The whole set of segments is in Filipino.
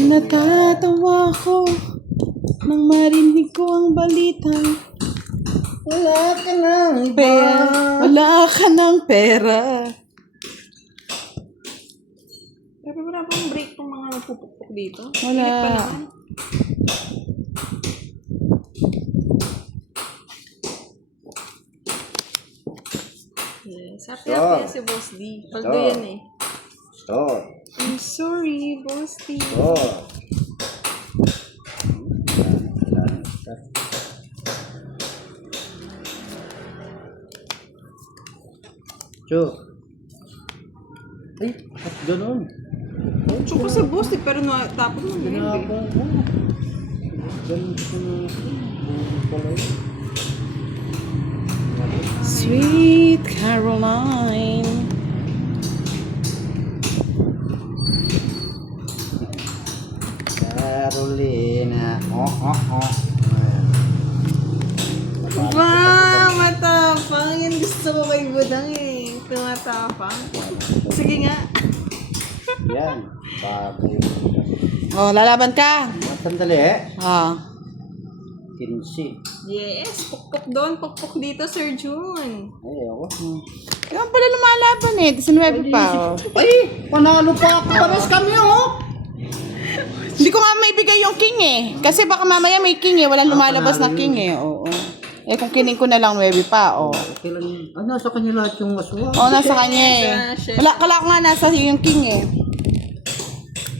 Natatawa ko nang marinig ko ang balitang Wala ka nang iba. wala ka ng pera. Pero wala bang break tong mga nagpupukpuk dito? Wala. Init pa naman. Yes. Happy si Boss D. Paldo yan eh. Store. I'm sorry, Boss D. Store. Cho. Ay, at ganun. Tsoko sa Boss D, pero tapos mo na yun eh. Ginapon ko. Ganun ko na. Pala yun. Sweet Caroline. Carolina. Wow, matapang. Yan gusto ko kay Budang eh. Tumatapang. Sige nga. Yan. Bago. Oh, lalaban ka. Sandali eh. Ah. 15. Yes, pukpuk doon, pukpuk dito, Sir June. Ay, ako. Kaya pala lumalaban eh. 19 pa. Oh. Ay, panalo pa ako. Pares kami oh. Hindi ko nga maibigay yung king eh. Kasi baka mamaya may king eh. Walang lumalabas na king eh. Oo. Eh kung kining ko na lang 9 pa. Oh. Okay lang yun. Ah, nasa kanya lahat yung aswa. Oh, nasa kanya eh. Kala ko nga nasa yung king eh.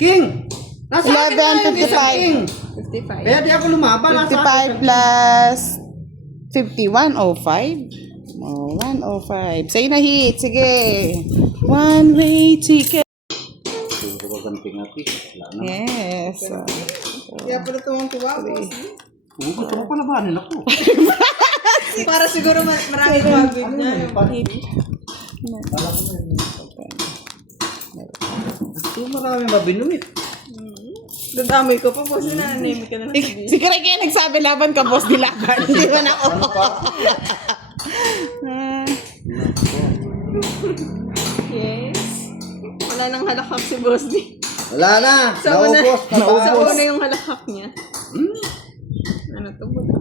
King! Nasa akin na yung isang 11:55. king. 55. Kaya di ako lumaban. Nasa akin. 55 plus 50, 105. Oh, 105. Sa'yo na hit. Sige. One way ticket. Siguro ko ganting natin. Wala na. Yes. Kaya pala tuwang-tuwa, Boss. Gusto ko palabanin ako. Para siguro maraming mabig niya. Gusto marami mabinumit. Dadamay ko pa, Boss. Nananimik ka na lang sabihin. Si Greg kaya nagsabi laban ka, boss. Dilaban. Hindi man ako. Ano pa? Yes. Wala nang halakhak si Boss D. Wala na. Sa una, Naubos. sa Naubos. una yung halakhak niya. Ano to, Buda?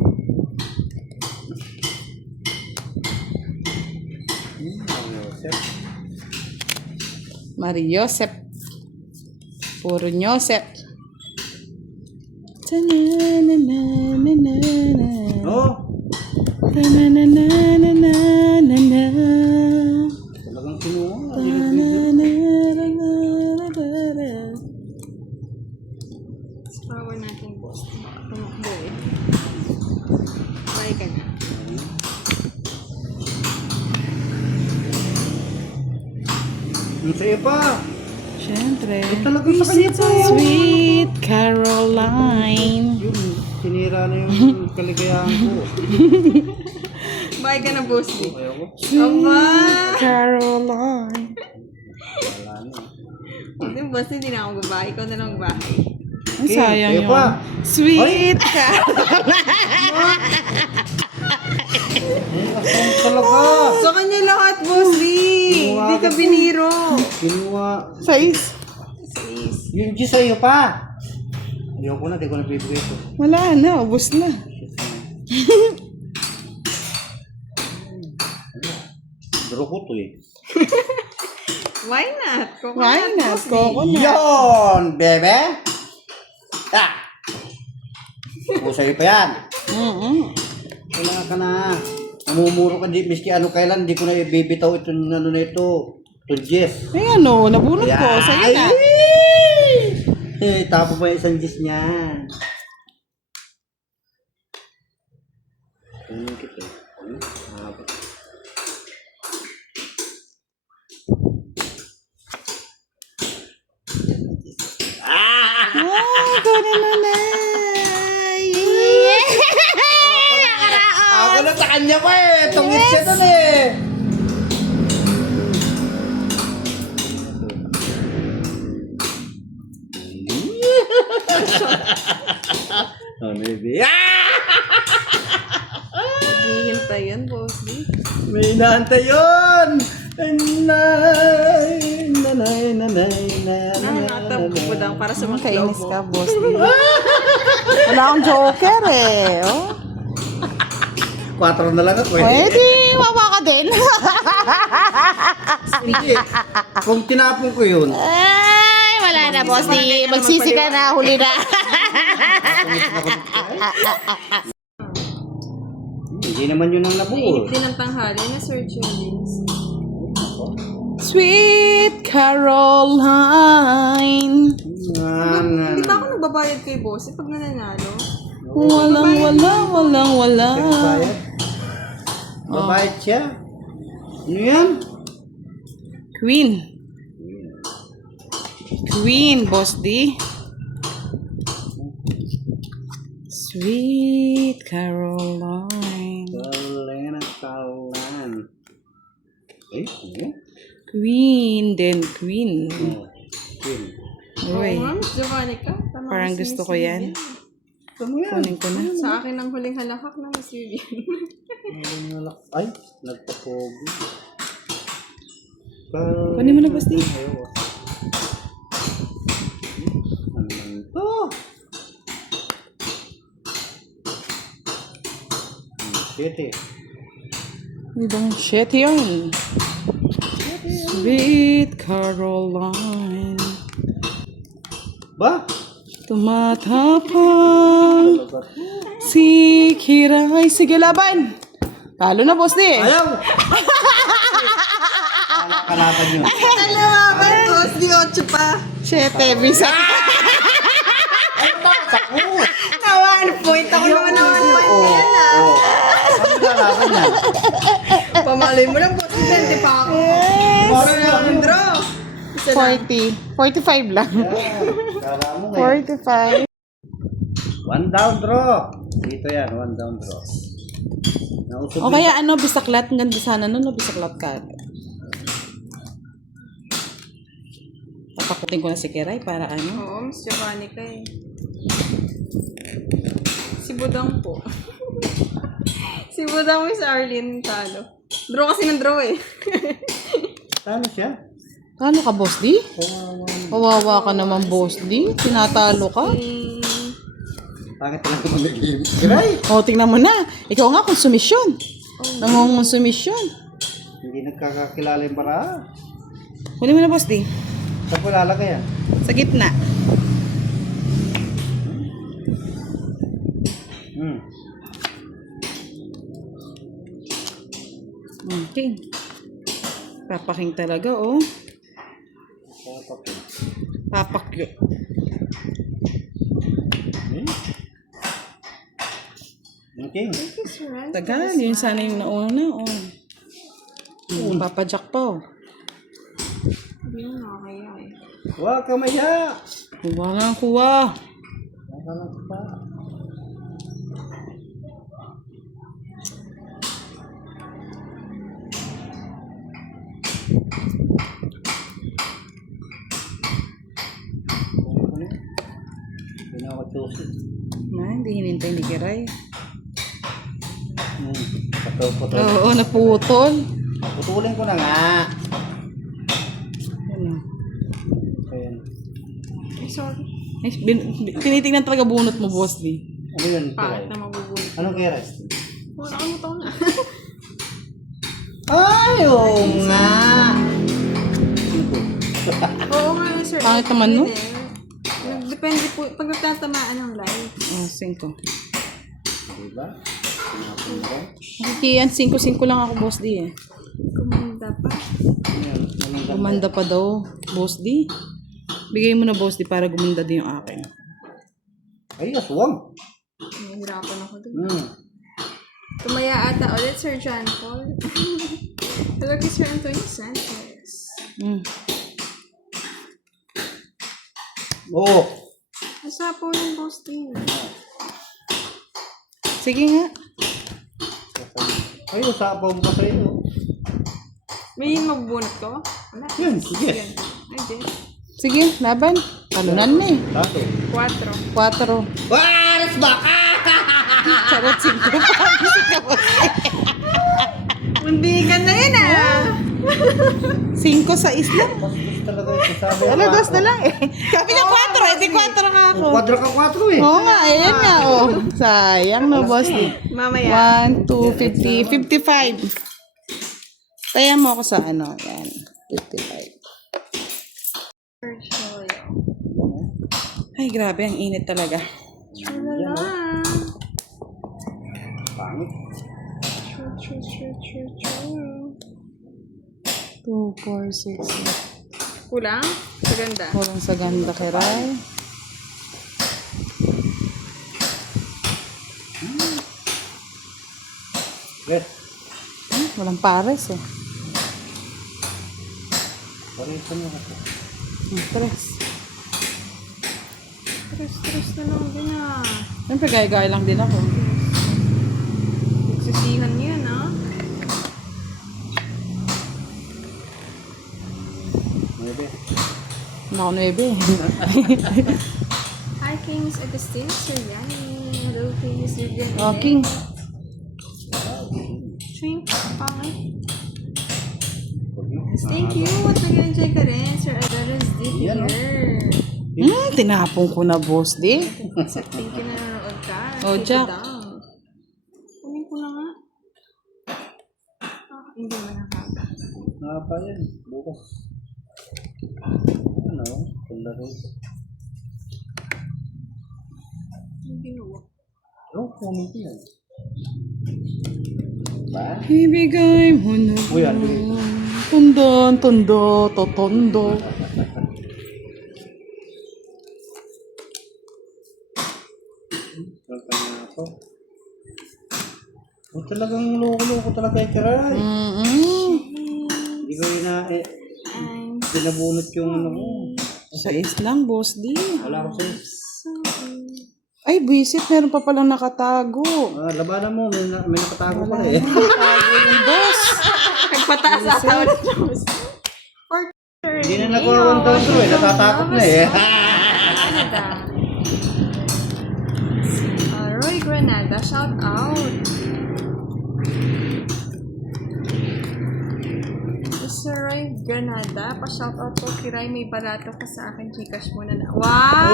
Mariosep. Puro Nyosep. Ta-na-na-na-na-na-na. Oh. Ta-na-na-na-na-na-na. Talagang kinuha. Ta-na-na-na-na-na-na. Power natin, Boss. Baka tumakbo eh. Bye ka na. Ang sa'yo pa. Siyempre. Talagang sa kanya pa. Sweet Caroline. Yun. Sinira na yung kaligayahan ko. Bye ka na, Boss D. Ayoko. Aba! Caroline. Wala na. Hindi, Boss D, hindi na ako babae. Ikaw na lang babae. Ang sayang sa'yo yun. pa. Sweet Caroline. Asang talaga. Sa kanya lahat, Boss D! Hindi ka biniro. Kinuha. Sais. Sis. Yung G sa'yo pa. Ayoko na. Di ko nabibigay ito. Wala na. Ubus na. Duro ko to eh. Why not? Why not? Coconut. Yon, bebe. Ah. O sa'yo pa yan. Wala ka na. Namumuro ka di. Miski ano kailan. Di ko na ibibitaw ito. Ano na ito. Ito Jess. Ay ano, nabunod ko. Sa'yo na. Eh, tapo ba yung isang Jess niya? Ano kita? Kunin mo na. Ako na sa kanya pa eh. Tungit siya doon eh. Oh, maybe. Naghihintay yan, Boss D. May inaantay yun! Nanay, nanay, nanay, nanay. lang po, budang, para sa mga Kainis ka, boss. Wala akong joker eh. Oh. 4 na lang ako eh. Pwede, wawa ka din. Hindi. Kung tinapon ko yun, Ay, wala na, boss. Di, magsisi ka na, huli na. hindi naman yun ang nabuo. Mainit din ang tanghali na Sir Chillings. Sweet Caroline. Di ba ako nagbabayad kay boss pag nananalo? Walang. Bayad? Babayad siya? Ano yan? Queen, boss D. Sweet Caroline. Kalan. Eh? Queen. Oh, yun. Uy, Oo nga, Miss Javanica. Tama parang si gusto Miss ko yan. Vivian. Ano yan? Kunin ko na. Sa akin ang huling halakak na Miss Vivian. Ay, nagpapogi. Kunin mo na, boss D. Ayaw. Ano man to? Shit eh. Ibang shit yun. Sweet Caroline. Ba? Tumatapang si Kiray. Sige, laban. Talo na, boss D. Ayaw! Kalaban yun. Kalaban, boss, di 8 pa. Shit, bisa. Na 1 point. Ako naman na 1 point na yan ah. Ano kalaban yan? Pamalay mo lang, boss. Hindi pa ako. Para na akong draw. Isa lang. 40. 45 lang. Kala mo ngayon. 45. 1 down draw. Dito yan, 1 down draw. Nausog O kaya ano, bisaklat. Ang ganda sana nun, no? Bisaklat ka. Tapakutin ko na si Kiray para ano. Oo, Miss Javanica eh. Si Budang po. Si Budang, Miss Arlene, talo. Draw kasi ng draw eh. Talo siya. Talo ka, boss D? Kawawa ka naman, boss D. Tinatalo ka. Bakit lang naman nag-game? Kiray! O, tingnan mo na. Ikaw nga, konsumisyon. Nangungonsumisyon. Hindi nagkakakilala yung para. Huli mo na, boss D. Saan ko lalagay yan? Sa gitna. Okay. Papaking talaga, oh. Papakyo. Okay. Tagal, yun sana yung nauna, oh. Papajack pa, oh. Hindi mo nakakaya eh. Huwag ka maya! Kuha nga, kuha. Nakalang pa. Hindi na ako tusi. Hindi hinintay ni Kiray. Patol-patol. Oo, naputol. Putulin ko na nga. Ano? Ayan. Ay, sorry. Ay, tinitingnan talaga bunot mo, boss D. Ano yun? Bakit Kiray? na mabubunot? Anong kiray? Wala kang mataw na. Ay, oo nga. Oo nga, sir. Pangit naman, no? Depende po, pag nagtatamaan ng light. Oh, 5. Diba? Yan, 5-5 lang ako, boss D, eh. Kumanda pa. Ayan. Anong ganda? Gumanda pa daw, boss D. Bigay mo na, boss D, para gumanda din yung akin. Ay, aswang. Nahihirapan ako dun. Hmm. ata ulit, Sir John Paul. Hello kay Sir Antonio Sanchez. Oo. Asa po yung boss din? Sige nga. Ay, usapaw mo pa sa'yo. May yun magbunot ko? Wala. Yun, sige. Ay, di. Sige, laban. Talunan na eh. Tato. 4. 4. Waras baka! Charot 5 pa. Hindi ka na yun ah! 5 sa isla. Bastos talaga ito. Sabi Wala, 2 na lang eh. Sabi niya 4 eh. Di 4 ka ako. Kwadra ka 4 eh. Oo nga, ayan nga oh. Sayang na, boss. Mamaya. 1, 2, 50, 55. Taya mo ako sa ano. Yan. 55. Ay, grabe. Ang init talaga. Alala. Pangit. 2, 4, 6. Kulang? Sa ganda. Kulang sa ganda, Kiray. Yes. Walang pares eh. Parito mo ako. 3. Stress na lang din ah. Siyempre, gaya-gaya lang din ako. Nagsisihan yan ah. Maybe. Nako, 9. Hi, King Miss Agustin. Sir Yanni. Hello, King Miss Vivian. Oh, King. Shrimp. Pangit. Thank you. At nag-enjoy ka rin. Sir Adonis D. Yan, oh. here. Tinapon ko na, boss, di. Sir, thank you na nanonood ka. Oh, Keep it Jack. down. Kunin ko na nga. Hindi mo nakaka. Nakapa yan. Bukas. Ano? Tunda rin. Hindi ginawa. Oh, kunin ko yan. Ba? Ibigay mo na. Uy, ano Tondo, tondo, totondo. Talaga na ako. Oh, talagang loko-loko talaga yung karay. Hindi ko yun na, pinabunot yung ano mo. Sa islang, boss, di. Wala ko sa'yo. Ay, buisit, meron pa palang nakatago. Labanan mo, may nakatago pa eh. Nakatago yung boss. Nagpataas ata ulit yung Hindi na nagkaroon daw ito eh, natatakot na eh. Canada. Roy Granada, shout out. Mr. Roy Granada, pa-shout out po Kiray, may barato ka sa akin, Gcash mo na na. Wow!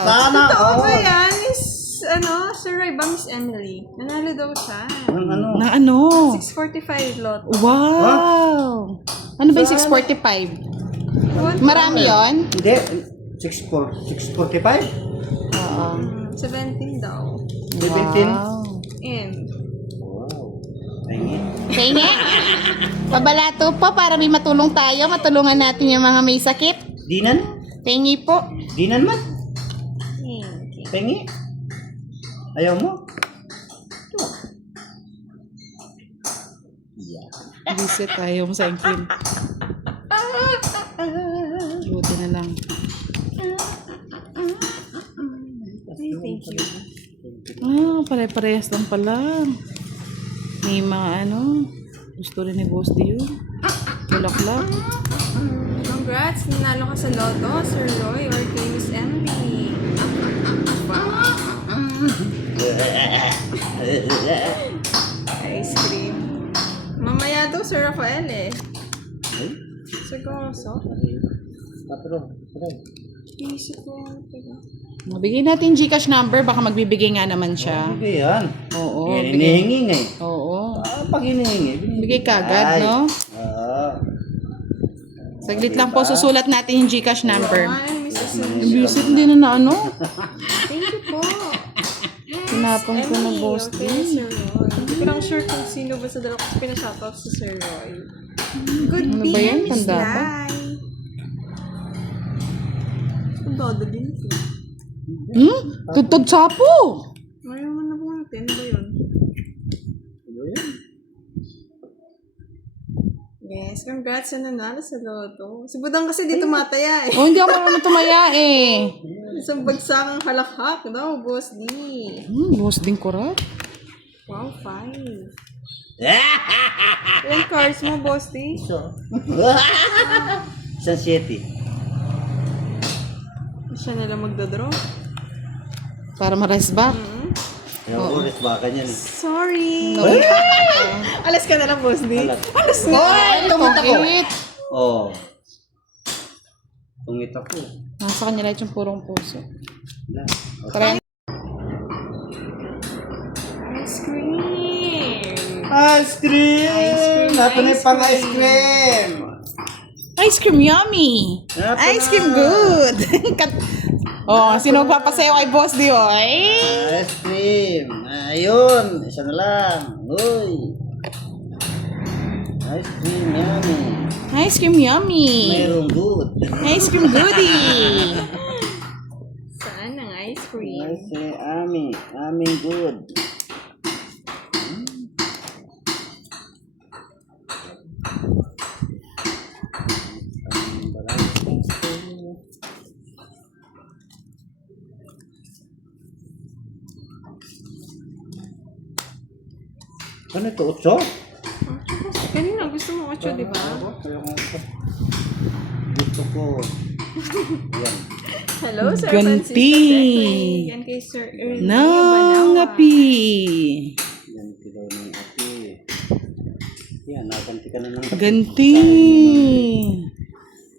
Sana Totoo all. ba yan? Sir Roy ba, Miss Emily? Nanalo daw siya. Ang ano? Na ano? 645 lot. Wow! Ano ba yung 645? Marami yon? Hindi, 645? Oo. 17 daw. 17? Wow. And, Wow. Tingin. Kaya pabalato po para may matulong tayo. Matulungan natin yung mga may sakit. Dinan? Tingi po. Dinan man? okay. Pengi? Ayaw mo? Visit tayo mo sa angkin. Buti na lang. Thank you. Pare-parehas lang pala. May mga ano. Gusto rin ni Boss D yun. Bulaklak. Congrats! Nanalo ka sa Lotto, Sir Roy or kay Miss MB. Ice cream. Mamaya daw, Sir Rafael eh. Seryoso? Patro. Isip ko. Mabigay natin Gcash number. Baka magbibigay nga naman siya. Hindi yan. Oo. Eh, Bigay. hinihingi nga eh. Oo. Pag hinihingi. Bigay kagad, no? Oo. Saglit lang po. Susulat natin yung Gcash number. Ay, Miss Visit hindi na ano. Thank you po. Tinapon ko na Boss D. Okay, Sir Roy. Hindi ko lang sure kung sino ba sa dalawa kasi pinashoutout si Sir Roy. Good Ano ba yan? Miss Tanda ba? Lai. Ang dodo din ito. Tutod sapo. Ayaw mo na po natin. Ano ba yun? Yes, congrats sa nanalo sa Lotto. Si Budang kasi di tumataya eh. Oh, hindi ako marunong tumaya eh. Isang bagsakang halakhak daw, Boss D. Boss din ko rin. Wow, 5. Ilang cards mo, Boss D? San Siete. Siya na lang magdodraw. Para ma-rest back. Yung oras ba, ganyan eh. Sorry. Alas ka na lang, boss D. Alas. Alas na. Oh, tungit ako. Wait. Oh. Tungit ako. Nasa kanya lahat yung purong puso. Wala. Parang Ice cream. Ice cream! Ice cream, Nato na ice yung pang cream. ice cream! ice cream yummy. Nato Ice na. cream good. Oh, sino papasayo kay Boss D, oy? Ice cream! Ayun! Isa na lang! Uy! Ice cream, yummy! Ice cream yummy. Mayroong good! Ice cream goodie. Saan ang ice cream? Ice cream, yummy! Yummy good! Ano ito? Utso? Kanina gusto mo 8, di ba? Gusto ko. Yan. Hello, Sir Ganti. Francisco Secretary. Yan kay Sir Ernie Nangapi. Yan kilo ng api. Yan, nakanti ka na ng api. Ganti.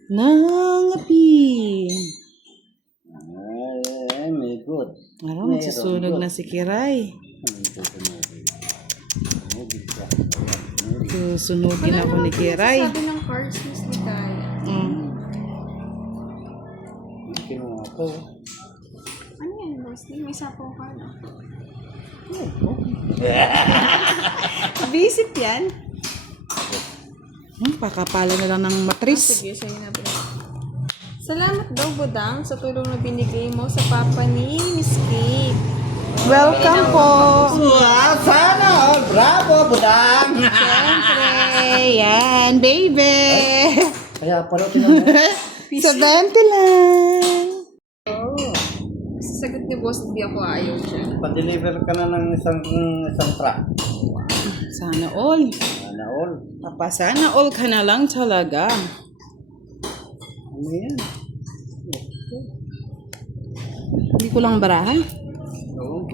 Nangapi. Ay, may good. Araw, nagsusunog na si Kiray. Susunugin ako ni Kiray. Sabi ng cards, Miss Nikaya. Kinuha ko. Ano yan, boss? May sapaw ka na. Visit yan? Pakapala na lang ng matris. Sige, sa'yo na po. Salamat daw, Budang, sa tulong na binigay mo sa papa ni Miss Kate. Welcome po. Wow, sana all. Bravo, budang! Siyempre. Yan, baby. Kaya pala tinanong. Sa 20 lang. Sagot ni boss, hindi ako ayaw siya. Pa-deliver ka na ng isang truck. Sana all. Sana all. Papa, sana all ka na lang talaga. Ano yan? Hindi ko lang barahan. Oo.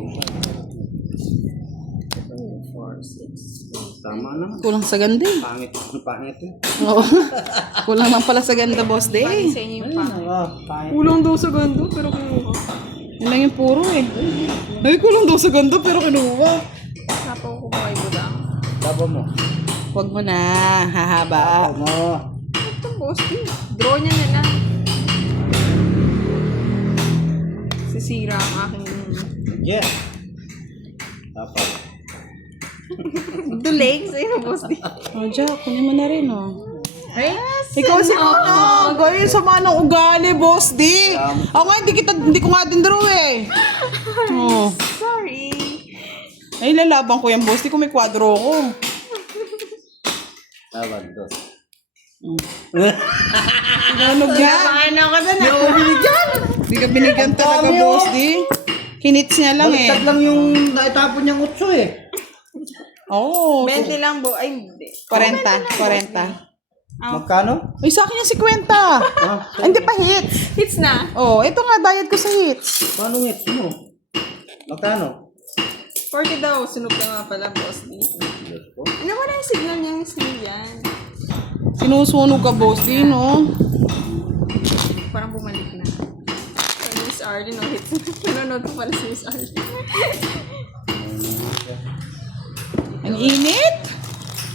4, 6, Tama na. Kulang sa ganda eh. Pangit eh. Oo. Kulang lang pala sa ganda, boss Bali day. sa inyo yung pang. Pangit. Kulang daw sa gando, pero kinuha. Yun lang yung puro eh. Ay, kulang daw sa ganda pero kinuha. Sapaw ko ba kay Budang? Taba mo. Huwag mo na, hahaba. Taba mo. Ito, boss, draw niya na lang. Sisira ang aking Yes. Tapa. duleg sa inyo, boss. Oh, Jack, kunin mo na rin, oh. Ay, Ikaw si ano? Gawin sama ng ugali, boss, di. Ako nga, hindi ko nga din draw eh. Oh. sorry. Ay, lalaban ko yan, boss. Di ko may kwadro ko. Taba to. Nanog niya. Ano ka na na? Di ka binigyan talaga, Dami, boss, oh. di. Hinits niya lang eh. Baliktad lang yung naitapon niyang utso eh. Oo. 20 lang, Ay, hindi. 40. 40. Magkano? Uy, sa akin yung 50. Hindi pa hits. Hits na. Oh, ito nga, bayad ko sa hits. Paano ngits mo? Magkano? 40 daw. Sunod na nga pala, boss. Nawala yung signal niya, Miss Lilian. Sinusunog ka, boss, di, no? Parang bumalik na. So, Miss Arlene, no hits. Nanonood ko pala si Miss Arlene. Ang init.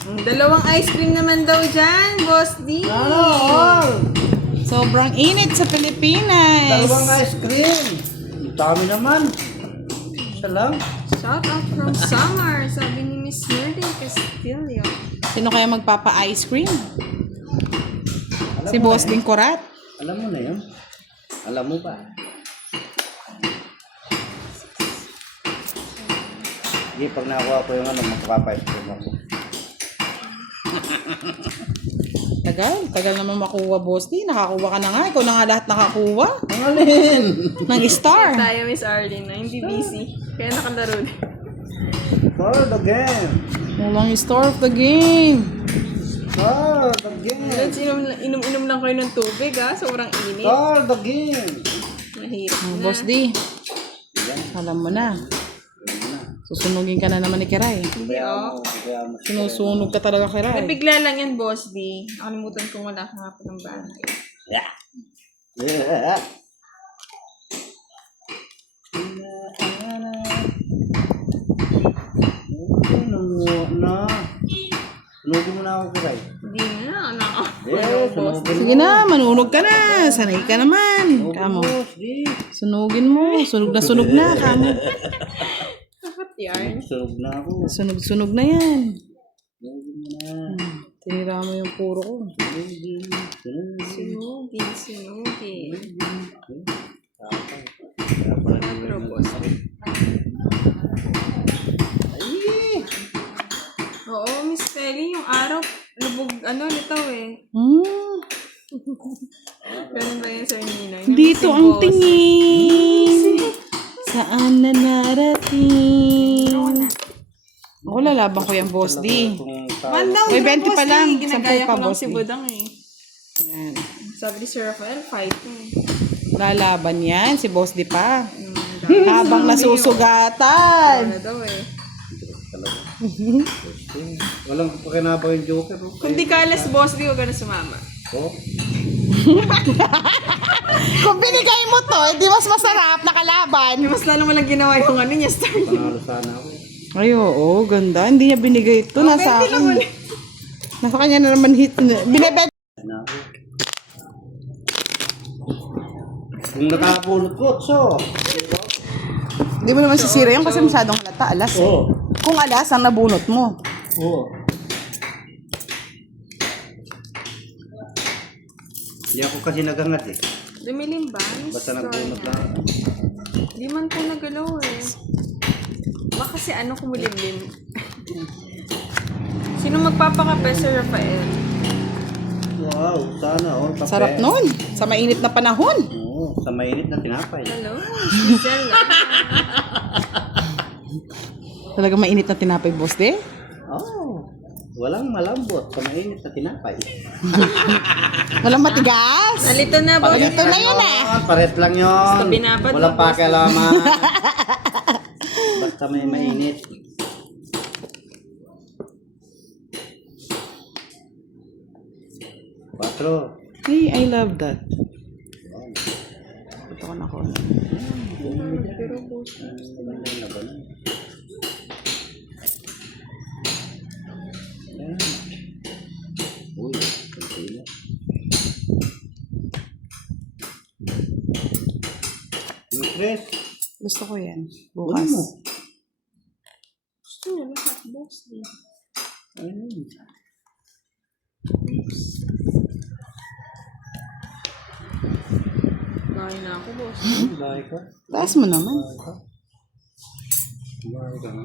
Dalawang ice cream naman daw dyan, Boss D. All! Sobrang init sa Pilipinas. Dalawang ice cream. Ang dami naman. Isa lang. Shout out from Summer, sabi ni Miss Nerdy Castillo. Sino kaya magpapa-ice cream? Alam Si mo Boss na Ding Kurat. Alam mo na yun. Alam mo ba? Sige, pag nakuha ko yung ano, magpapa-ice cream ako. Tagal naman makuha, Boss D. Nakakuha ka na nga. Ikaw na nga lahat nakakuha. Ang alin? Ng star. Tayo, Miss Arlene, na hindi busy. Kaya nakalaro din. Start again. Walang star of the game. Start again. Let's inom lang kayo ng tubig, ha? Sobrang init. Start again. Mahirap Oh, na. Boss D. Alam mo na. Ayun na. Susunugin ka na naman ni Kiray. Hindi, oh. Sinusunog ka talaga, Kiray. Nabigla lang yan, boss, di. Nakalimutan ko wala ka nga po ng bahay. Yeah. Yeah. Na. Sunugin mo na ako, Kiray. Hindi na, anak. Sunugin Sige na, manunog ka na. Sanay ka naman. Kamo. Sunugin mo. Sunog na, kamo. Bakit yan? Sunog na ako. Sunog na yan. Sunugin mo na. Tinira mo yung puro ko. Sinugin. Tapos. Pero, boss. Oo, Miss Feli, yung araw, lubog, litaw eh. Ganun ba yun, Sir Ninoy? Dito Si ang boss. tingin. Saan na narating? Ako lalaban ko yung boss D. Mandaw, Uy, 20 pa lang. Ginagaya 10 pa, ko lang boss si D. Budang eh. Yan. Sabi ni Sir Rafael, fight mo eh. Lalaban yan, si boss D pa. Dami Habang nasusugatan. na daw eh. Walang pakinabang yung Joker. Kung di ka alas, boss, di huwag ka na sumama. Oh. Kung binigay mo to, hindi mas masarap na kalaban. Mas lalo mo lang ginawa yung niya, Star. Panalo sana ako. Ay, oo, ganda. Hindi niya binigay ito. Nasa akin. Nasa kanya na naman hit. Binibenta. Sana ako. Kung nakapulot ko, so. Hindi mo naman sisira yun kasi masyadong halata. Alas eh. Oo. Kung alas, ang nabunot mo. Oo. Hindi ako kasi nagangat eh. Dumilim ba? Basta nagbunot lang. Di man po nagalaw eh. Baka kasi kumulimlim. Sino magpapakape, Sir Rafael? Wow, sana all kape. Sarap nun. Sa mainit na panahon. Oo, sa mainit na tinapay. Hello? Giselle lang. Talaga mainit na tinapay, boss de. Oh, walang malambot sa mainit na tinapay. Walang matigas. Nalito na, boss. Palito na yun ah. Pares lang yun. Basta binabad Walang mo, boss. pakialaman. Basta may mainit. Patro. Hey, I love that. Ito ko na ko. Pero, boss. Uy, konti na. Yung Chris, Gusto ko yan. ano Bukas. mo? Gusto niya lahat, boss. Ayun. Bahay na ako, boss. Bahay ka? Taas mo naman. Bahay ka na.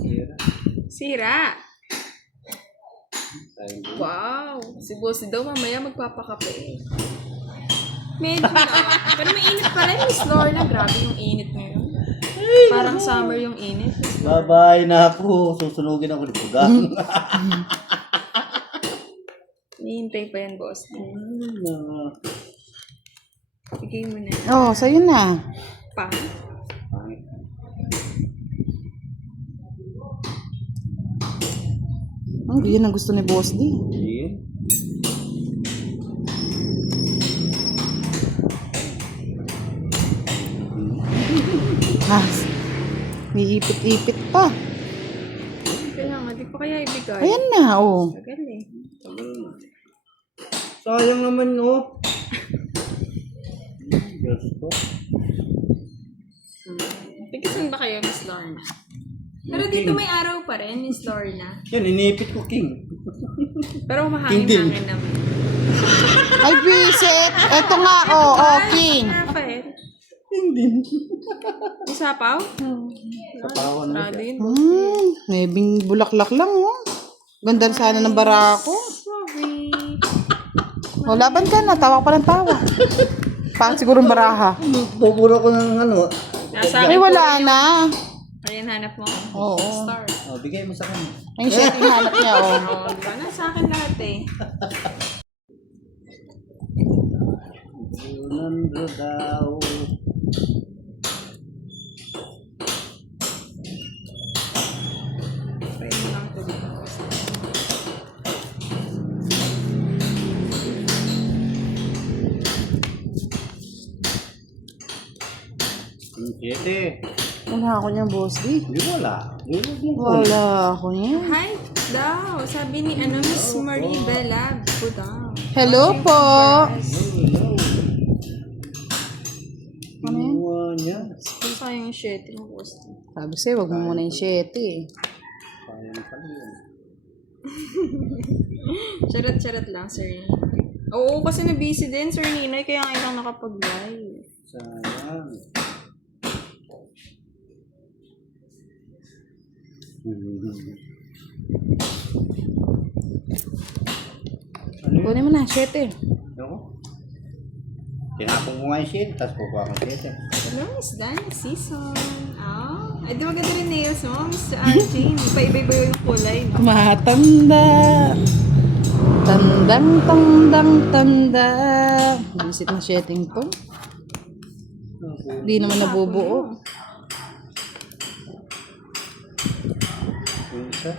Sira. Sira. Sayang din. Wow. Si boss daw mamaya magpapakape. Medyo na. Pero mainit pa rin, Miss Lorna. Grabe yung init ngayon. Parang summer yung init. Bye-bye na ako. Susunugin ako ni Pugang. Nihintay pa yan, boss. Bigay mo na. Oh, sa'yo na. Pa. Pangit. Yan ang gusto ni Boss D. Hindi. Ah, may ipit-ipit pa. Kaya nga, di pa kaya ibigay. Ayan na, oh. Tagal eh. Sayang naman, no? Diyos ko. Tigisan ba kayo, Miss Lorna? Pero dito may araw pa rin, Miss Lorna. Yan, inipit ko, King. Pero Hindi. mahangin-hangin naman. Ay, visit. Eto nga, oh, King. Rafael. Hindi. Isapaw? Sapawan mo Sarado siya. yun. May bulaklak lang, oh. Ganda sana ng barako. Sorry. Oh, laban ka na. Tawa pa ng tawa. Pang sigurong baraha. Bubura ko ng ano. Nasa Ay, akin po wala yung- na. Ayan, hanap mo. Oo. Star. Oh, bigay mo sa kanya. Ay, siya yung hanap niya, oh. Oo, diba? Nasa akin lahat eh. 100 daw. Try mo lang ito dito. Siyete. Wala ako niya, boss D. Hindi wala. Wala ako niya. Hi daw. Sabi ni Miss Marie Bella. Po daw. Hello po. Ano yan? Niya. Kung sayang yung shit mo, boss. Sabi sa'yo, wag mo muna yung 7 eh. Sayang pala yun. Charat-charat lang, Sir Ninoy. Oo, kasi na-busy din, Sir Ninoy. Kaya ngayon lang nakapag-live. Sayang. Kunin mo na, 7. Ano? Tinapong ko nga yung shit, tapos kukuha ko siyete. Hello, Miss Dana Season. Ay, di maganda rin nails mo, Mr. RJ. Paiba-iba yung kulay. No? Matanda. Tanda. Visit na 7 to. Hindi naman nabubuo. Yung isa.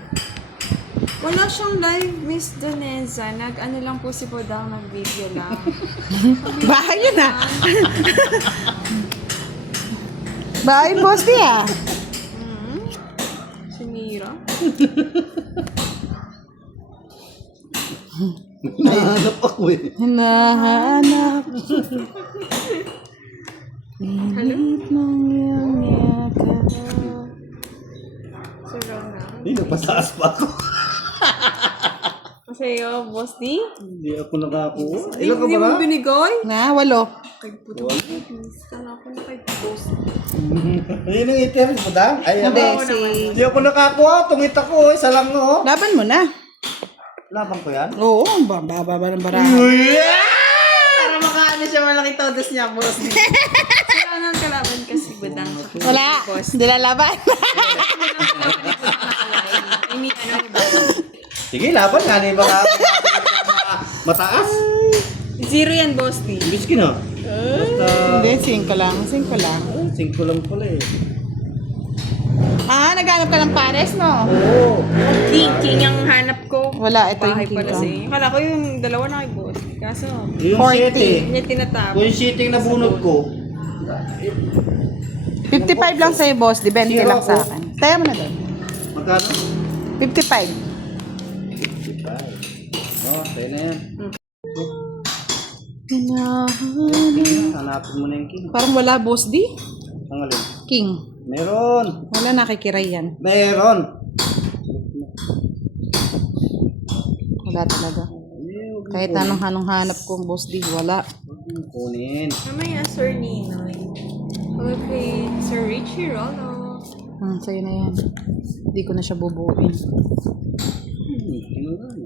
Wala siyang live, Miss Doneza. Nag-ano lang po si Podang, nag-video lang. Bahay yun ah. Bahay, boss D ah. Sinira. Nahanap ako eh. Hinahanap. Hello? Pilit ng iyong yakap. Sarap na. Hindi, napataas pa ako. Masaya, Boss D? Hindi ako nakakuha. Hindi Ilan ka hindi ba mo na? binigay? Na, 8. Kay puto. Sana ako na kay Boss. Ayun ang iter mo da? Ay, Hindi, ano? si... Hindi ako nakakuha. Tungit ako. Isa lang no. Laban mo na. Laban ko yan. Oo, baba ng barahan. Para makaano siya malaki todos niya, Boss D. Wala nang kalaban kasi Budang. Wala, hindi lalaban. I mean, ano ni Boss? Sige, laban nga. Hindi baka mataas. Zero yan, Boss D. Biskin no? Basta... Hindi, 5 lang. 5 lang. 5 lang pala eh. Ah, naghanap ka ng pares, no? Oo. King ang hanap ko. Wala, ito Bahay yung pala king sa inyo. Kala ko yung dalawa na kay Boss. Kaso, Yung 40. siyete. hindi niya tinatapos. Kung yung siyete yung nabunod ko. 55 lang sa'yo, boss. Di 20 lang sa akin. Tayo mo na doon. Magkano? 55. 55. Oh, tayo na yan. Hinahanap. Hanapin mo na yung king. Parang wala, boss D. Ang alin? King. Meron. Wala, nakikiray yan. Meron. Wala talaga. Kahit anong hanap ko, boss D, wala. Kunin. Mamaya, Sir Ninoy. Okay, Sir Richie Rollo. Sa'yo na yan. Hindi ko na siya bubuuin. Kinuha mo.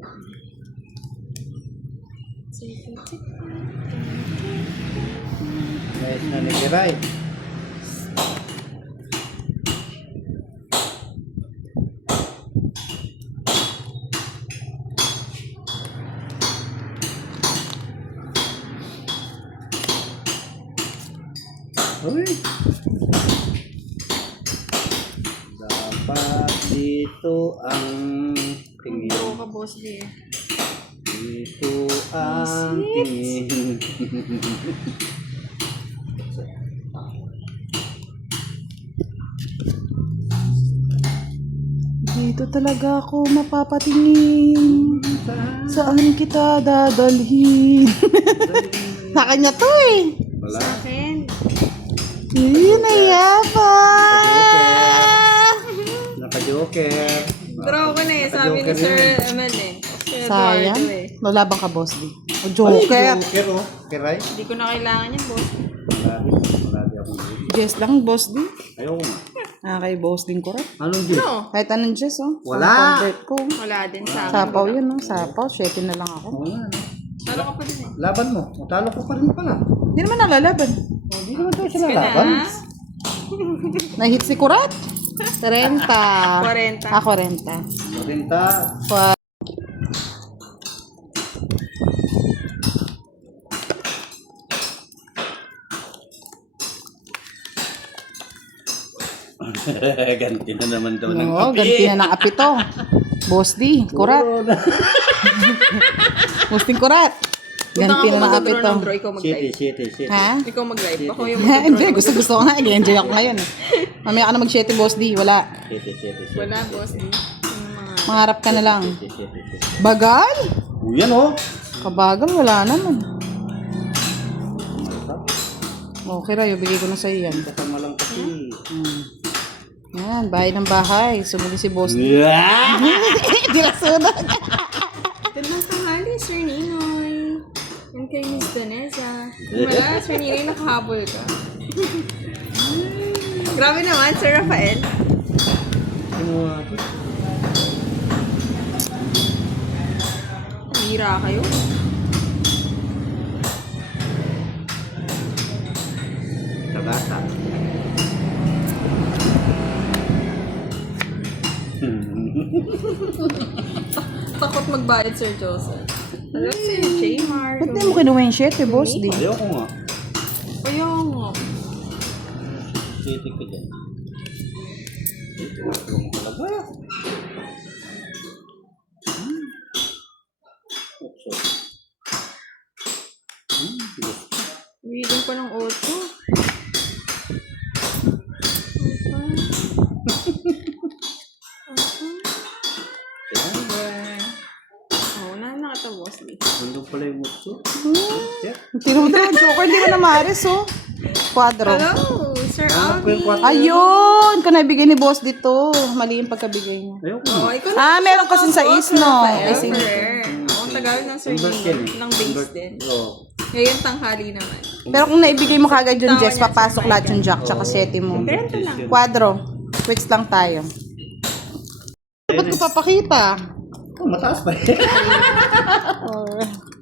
Guys na nagiray. Uy. Dapat dito ang tingin. Draw ka, Boss D. Dito ang tingin. Dito talaga ako mapapatingin. Saan kita dadalhin? Sa kanya to eh. Wala. Sa akin. Yun na yaba. Naka-joker. Draw ko na eh. Sabi ni Naka-joker Sir yun. Emel eh. Sayang. Eduardo eh. Lalabang ka, boss D. O, Ay, joker. joker oh. Kiray. Hindi ko na kailangan yan, Boss. Wala di akong joker. Yes lang, boss D. Ayoko nga. Kay boss din ko rin. Anong joke? No. Kahit anong Diyos, oh. Wala. Convert ko. Wala din sa akin. Sapaw yun, no? Sapaw. 7 na lang ako. Oo nga, no? Talo ka pa din eh. Laban mo. Matalo ko pa rin pala. Hindi naman nalalaban. Hindi naman tayo sila Ka laban. na? Nahit si Kurat. 40. 40. Ako 40. Marinta. Ganti na naman daw ng Oo, api. ganti na ng api to. Boss D, kurat. Boss D, kurat. Ganti na ng api to. Ng draw, ikaw mag-live. City. Ha? Ikaw mag-live. Ako yung Hindi, gusto ko nga. I-enjoy ako ngayon. Mamaya ka na mag-shete, Boss D. Wala. City. Wala, boss. Yung mga... Maharap ka na lang. City. Bagal? Yan oh. Kabagal, wala naman. Okay, Rayo. Bigay ko na sa'yo yan. Kasama lang kasi. Yan, bahay ng bahay. Sumuli si Boss D. Yeah! Hindi na sunod. Gandang tanghali, Sir Ninoy. Yan kay Miss Danesa. Wala, Sir Ninoy, nakahabol ka. Grabe naman, Sir Rafael. Mira kayo. Kabata. Takot magbayad, Sir Joseph. Hello, Sir J-Mar. Ba't di mo kinuha yung shete, Boss D? Ayoko nga. Kaya nga. City ka dyan. Ito ang talaga. Reading pa ng 8. Oo, na nakita, Boss D. Nandun pala yung mutso. Tinuturo, Joker. Hindi ko na maaris, oh. Quadro. Hello, Sir Alvin. Ayun! Kung nabigay ni Boss dito. Mali yung pagkabigay niya. Ayoko Oo, nga. ikaw Ah, meron kasi sa Isno. Kasi Kasi- Ako ang Tagalog ng Sir Nino. Ng base din. Oo. Ngayon, tanghali naman. Pero kung naibigay mo kagad yung Jess, papasok lahat yung Jack tsaka sete mo. Ganito lang. Quadro. Switch lang tayo. Ba't ko papakita? Oh, mataas pa eh.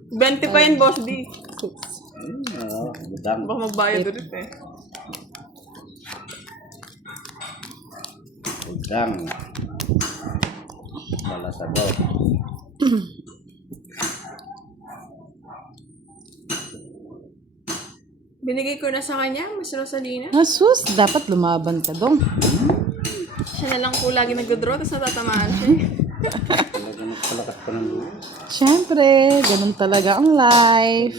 20 pa yun, Boss D. Oo, budang. Baka magbayad ulit eh. Budang. Wala sa loob. Binigay ko na sa kanya, Miss Rosalina. Asus, dapat lumaban ka dong. Siya na lang po lagi nag-draw, tapos natatamaan siya. Talaga nagpalakas pa ng loob. Siyempre, ganun talaga ang life.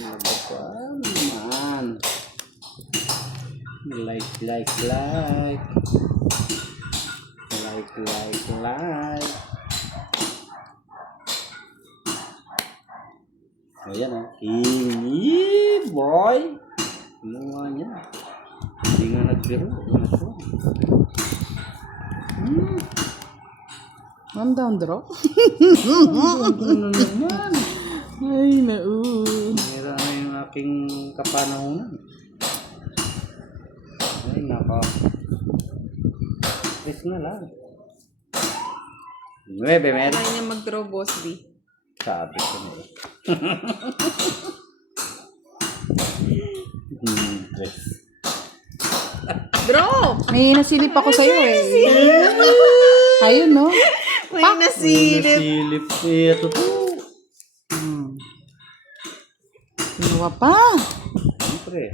Naman. Like. Ayan o. Kingi, boy. Kinuha niya. Hindi nga nagbiro. One down draw. Ano naman? Ay, nau. Meron na yung aking kapanahonan. Ay, naka. Is na lang. 9, men. Kaya niya mag-draw, Boss D. Sabi ko na. Tres. Draw! May nasilip ako sa'yo eh. Ayun, no? May nasilip. Silip. Ito to. Kinuha pa. Siyempre.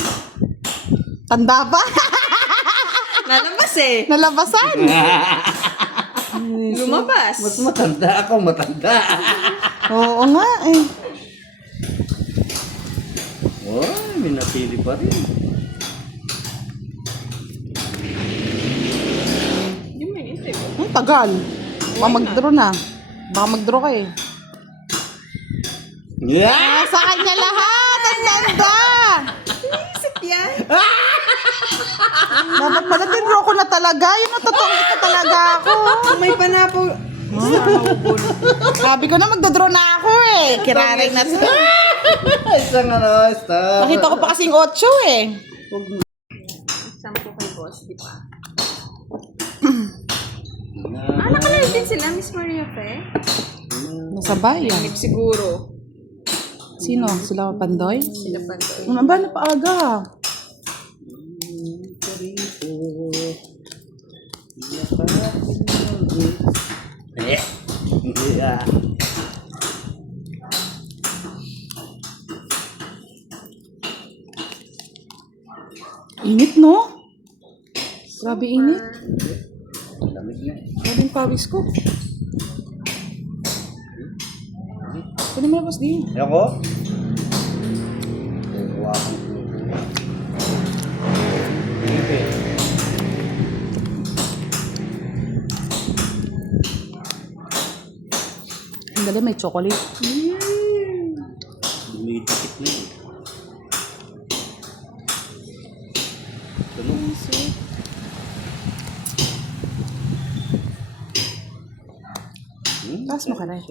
Tanda pa. Nalabas eh. Nalabasan. Lumabas. Mas matanda ako, matanda. Oo nga eh. Oh, may nasili pa rin. Hindi mo inintay mo. Ang tagal. Baka mag-draw na. Baka mag-draw ka eh. Yeah! Sa kanya lahat. Ang tanda. Isip yan. Dapat pala tinraw ko na talaga. Yun ang totoong ito talaga ako. May panapo. Sabi ko na magdodraw na ako eh. Kiraray na siya. Isang ano, stop. Nakita ko pa kasing 8 eh. Sampo kay Boss, di ba? Nakalive din sila, Miss Maria Fe. Nasa bayan. Live siguro. Sino? Sila Pandoy? Sila pa to. Ano ba na paaga? Yeah. Init no? Grabe init. Lamig na eh. Grabe yung pawis ko. Kunin mo na, boss din. Ayoko. Kuha ko. Ipe. Ang galing, may chocolate. Dumidikit na eh. Tulog. Taas mo ka na. Eh!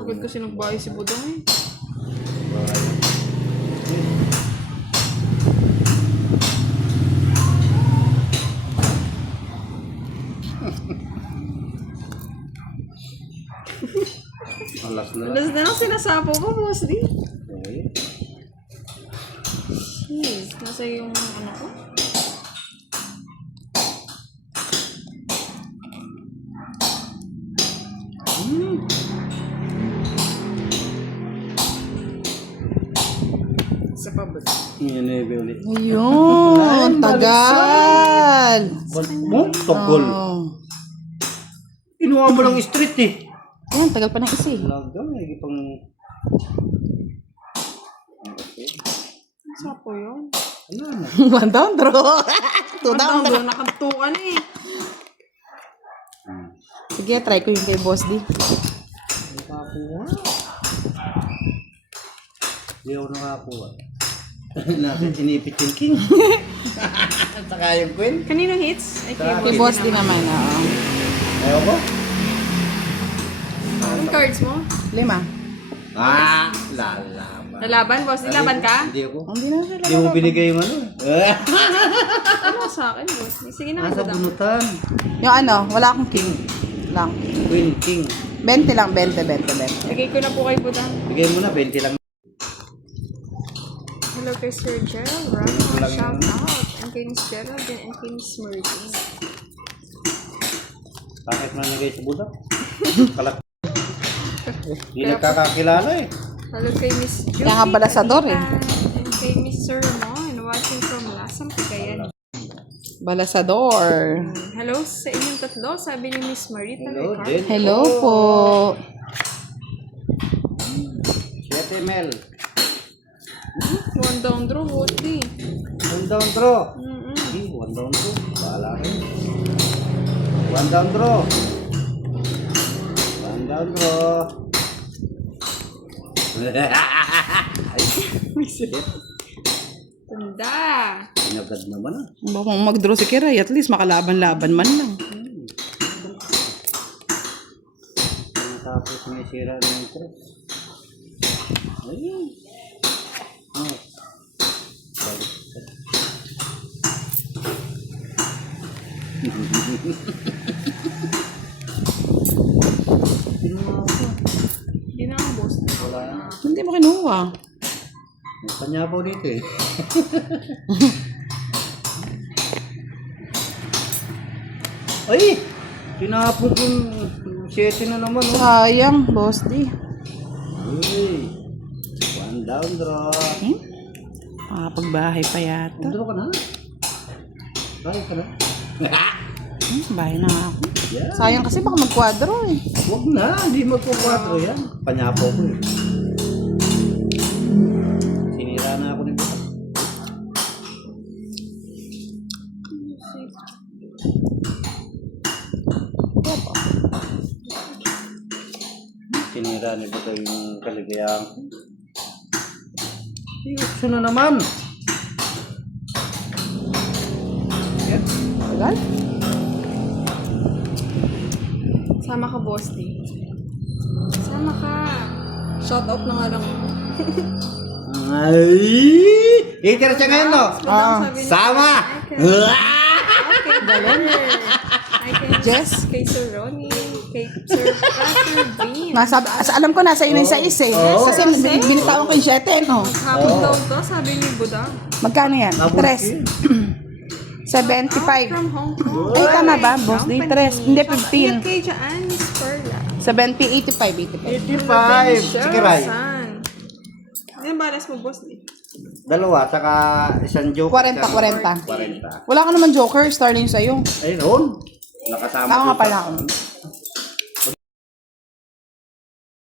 Agad kasi nagbahay si Budong eh. Alas na lang. Alas na lang sinasapo ko, boss di. Okay. Jeez, nasa yung ano ko. Isa pa ba? Yan na yung ulit. Ayun, tagal. Mo? Tokol. Oh. Inuha mo lang street eh. Yan, tagal pa ng isa eh. Laga, may pang... Sapo yun. Ano na? One down, bro. Two down. Doon, nakatukan eh. Sige, try ko yung kay Boss D. Nakakuha. Hindi ako nakakuha. Natin sinipit yung king. At saka yung queen. Kanino hits? Ay, kay Kay Boss D naman, oo. Ayaw ko? Ang cards mo? 5. Ah! Lalaban. Lalaban, boss? Nilaban ka? Hindi ako. Hindi na sila. Hindi mo binigay yung ano. Ano sa akin, boss? Sige na, Nasa Budong. bunutan. Yung ano, wala akong king. Lang. Queen, king. 20 lang, 20, 20. Lagay ko na po kay Budong. Bigay mo na, 20 lang. Hello kay Sir Gerald Ramos. Shout out. And kay Miss Geraldine and kay Miss Murdine. Bakit mo nagay sa budak? Kalak. Hindi nagkakakilala eh. Hello kay Miss Julie. Kaya nga balasador eh. And kay Miss Sir Ramon. Watching from Lasam, Cagayan. Balasador. Hello sa inyong tatlo. Sabi ni Miss Marita Hello, Ricardo. Jen. Hello po. 7 ml. One down draw, what di? One down draw. Mm-mm. Hindi, one down draw. Bahala kayo. One down draw. One down draw. Ay, shit. Tanda. Pinagad naman ah. Baka mag-draw si Kiray, at least makalaban-laban man lang. Tapos may sira na yung tres. Ayun. Oh. Baliktad. Kinuha ko. Hindi na ang boss. Wala na. Hindi mo kinuha. May panyabaw dito eh. Ay! Tinapon ko yung 7 na naman oh. Sayang, Boss D. Uy! One down draw. Pagbahay pa yata. Draw ka na. Bahay ka na. Bahay na nga ako. Yeah. Sayang kasi baka mag-quadro eh. Huwag na, hindi magpo-4 yan. Panyapo ko eh. Sinira na ako nito. Sinira nito to yung kaligayahan ko. Iyokso na naman. Yan. Tagal? Sama ka, boss di. Sama ka. Shout out na nga lang. Ay! Hater siya ngayon, no? Sama! Okay, galing. Ay, kay Jess? Kay Sir Ronnie. Kay Sir Patrick Bean. Alam ko nasa inyo yung 6 eh. Oo. Kasi binitawan ko yung 7 no? Hapon daw to, sabi ni Budang. Magkano yan? Nabulki. 3. 75. From Hong Kong. Ay, tama ba? Boss Day, 3. Hindi, Ingat 15. kayo dyan, Miss Perla. 70, 85, 85. Sige, Ray. Ano yung balas mo, Boss Day? Dalawa, saka isang joke. 40, 40. 40. Wala ka naman joker, starling sa'yo. Ayun, nakasama Ako nga doon pala sa- ako.